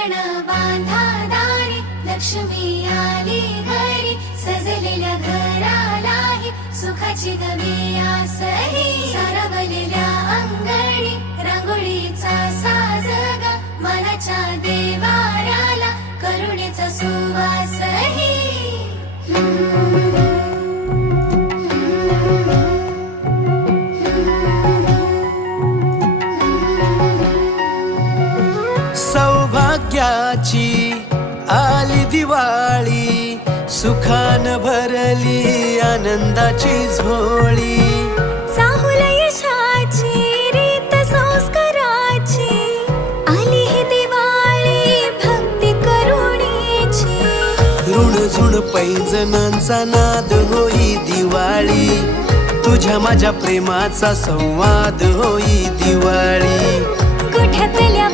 तोरण बांधा दारी, लक्ष्मी आली घरी, सजलेल्या घरालाही सुखाची नवी आसही. सारवलेल्या अंगणी रांगोळीचा साजगा, मनाच्या देवाऱ्याला करुणेचा सुवासही. सौभाग्याची आली दिवाळी, सुखान भरली आनंदाची झोळी. चाहुल यशाची रीत संस्काराची, आली ही दिवाळी भक्ती करुणेची. ऋणझुण पैंजणांचा नाद होई दिवाळी, तुझ्या माझ्या प्रेमाचा संवाद होई दिवाळी. गोठ्यातल्या